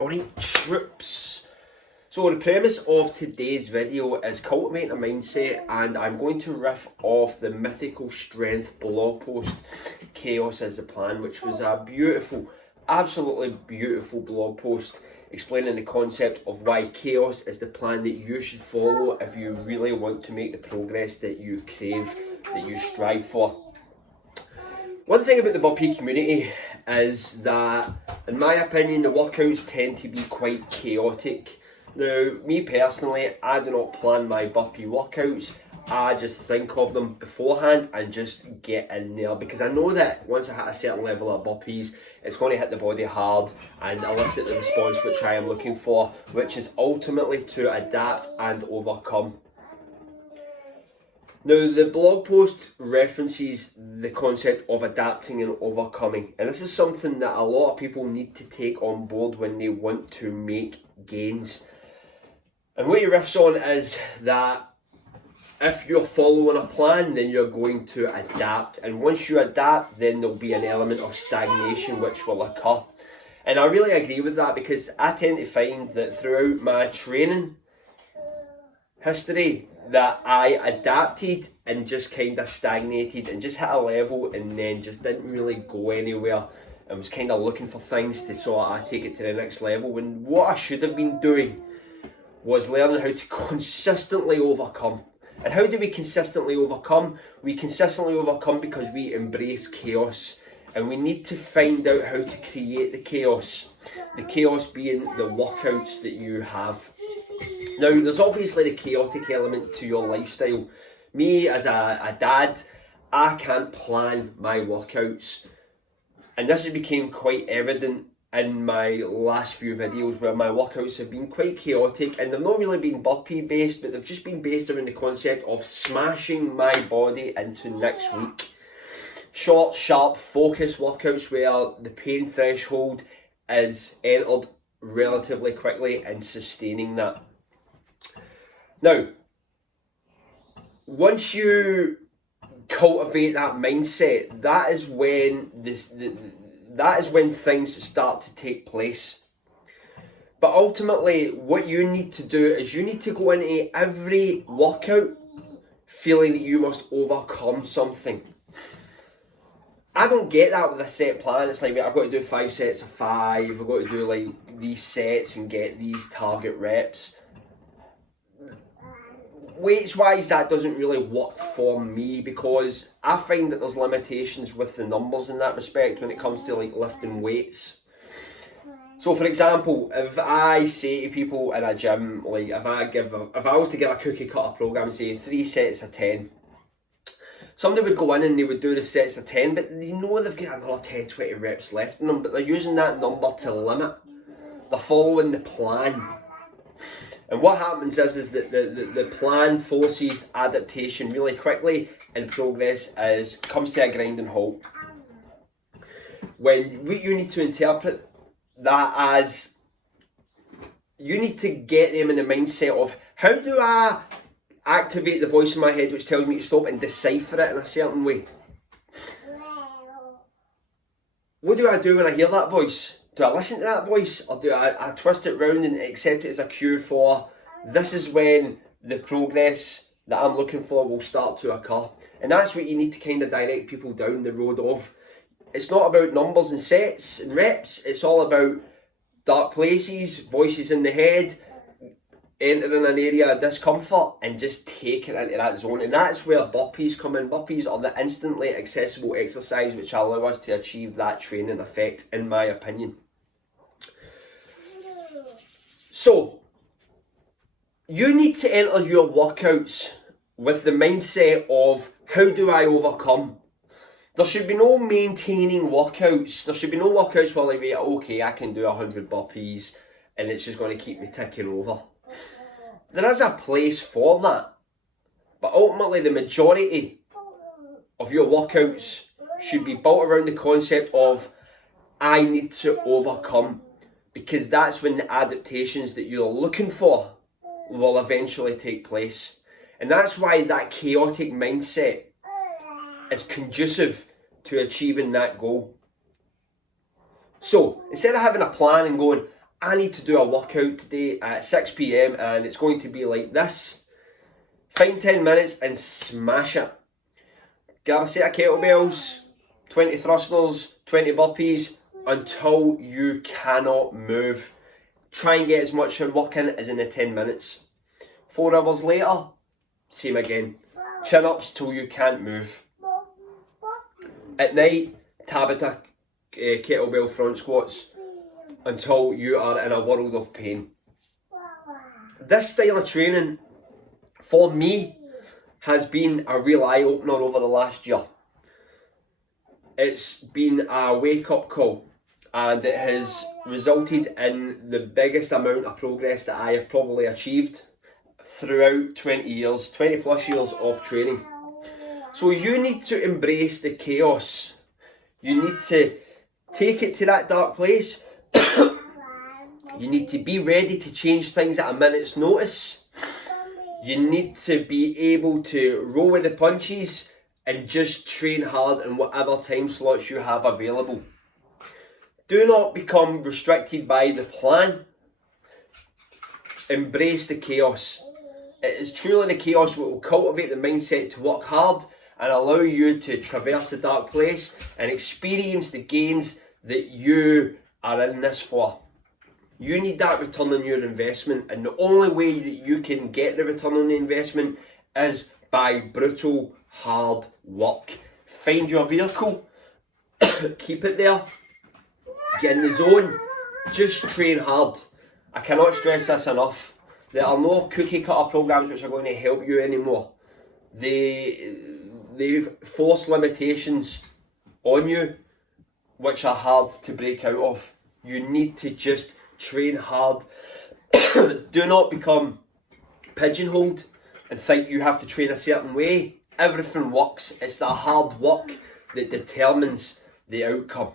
Alright, troops. So the premise of today's video is cultivating a mindset, and I'm going to riff off the Mythical Stength blog post, Chaos is the Plan, which was a beautiful, absolutely beautiful blog post explaining the concept of why chaos is the plan that you should follow if you really want to make the progress that you crave, that you strive for. One thing about the burpee community is that, in my opinion, the workouts tend to be quite chaotic. Now, me personally, I do not plan my burpee workouts. I just think of them beforehand and just get in there, because I know that once I hit a certain level of burpees, it's going to hit the body hard and elicit the response which I am looking for, which is ultimately to adapt and overcome. Now, the blog post references the concept of adapting and overcoming, and this is something that a lot of people need to take on board when they want to make gains. And what he riffs on is that if you're following a plan, then you're going to adapt, and once you adapt, then there'll be an element of stagnation which will occur. And I really agree with that, because I tend to find that throughout my training history that I adapted and just kind of stagnated and just hit a level and then just didn't really go anywhere, and was kind of looking for things to sort of take it to the next level, when what I should have been doing was learning how to consistently overcome. And how do we consistently overcome? We consistently overcome because we embrace chaos, and we need to find out how to create the chaos. The chaos being the workouts that you have. Now, there's obviously the chaotic element to your lifestyle. Me, as a dad, I can't plan my workouts. And this has become quite evident in my last few videos, where my workouts have been quite chaotic, and they've not really been burpee based, but they've just been based around the concept of smashing my body into next week. Short, sharp, focused workouts where the pain threshold is entered relatively quickly and sustaining that. Now, once you cultivate that mindset, that is when things start to take place. But ultimately, what you need to do is you need to go into every workout feeling that you must overcome something. I don't get that with a set plan. It's like, I've got to do 5 sets of 5, I've got to do like these sets and get these target reps. Weights wise, that doesn't really work for me, because I find that there's limitations with the numbers in that respect when it comes to like lifting weights. So for example, if I say to people in a gym, like if I was to give a cookie cutter program and say 3 sets of 10, somebody would go in and they would do the sets of 10, but they know they've got another 10, 20 reps left in them, but they're using that number to limit. They're following the plan. And what happens is that the plan forces adaptation really quickly, and progress comes to a grinding halt. When you need to interpret that as, you need to get them in the mindset of, how do I activate the voice in my head which tells me to stop, and decipher it in a certain way? What do I do when I hear that voice? Do I listen to that voice, or do I twist it round and accept it as a cue for, this is when the progress that I'm looking for will start to occur? And that's what you need to kind of direct people down the road of. It's not about numbers and sets and reps, it's all about dark places, voices in the head, entering an area of discomfort and just taking it into that zone. And that's where burpees come in. Burpees are the instantly accessible exercise which allow us to achieve that training effect, in my opinion. So, you need to enter your workouts with the mindset of, how do I overcome? There should be no maintaining workouts. There should be no workouts where like, okay, I can do 100 burpees and it's just going to keep me ticking over. There is a place for that, but ultimately the majority of your workouts should be built around the concept of, I need to overcome, because that's when the adaptations that you're looking for will eventually take place. And that's why that chaotic mindset is conducive to achieving that goal. So instead of having a plan and going, I need to do a workout today at 6 p.m. and it's going to be like this. Find 10 minutes and smash it. Grab a set of kettlebells, 20 thrusters, 20 burpees, until you cannot move. Try and get as much work in as in the 10 minutes. 4 hours later, same again. Chin ups till you can't move. At night, Tabata kettlebell front squats until you are in a world of pain. This style of training, for me, has been a real eye-opener over the last year. It's been a wake-up call, and it has resulted in the biggest amount of progress that I have probably achieved throughout 20 plus years of training. So you need to embrace the chaos. You need to take it to that dark place. You need to be ready to change things at a minute's notice. You need to be able to roll with the punches and just train hard in whatever time slots you have available. Do not become restricted by the plan. Embrace the chaos. It is truly the chaos that will cultivate the mindset to work hard and allow you to traverse the dark place and experience the gains that you are in this for. You need that return on your investment, and the only way that you can get the return on the investment is by brutal hard work. Find your vehicle, keep it there, get in the zone, just train hard. I cannot stress this enough. There are no cookie cutter programs which are going to help you anymore. They force limitations on you which are hard to break out of. You need to just train hard. Do not become pigeonholed and think you have to train a certain way. Everything works. It's the hard work that determines the outcome.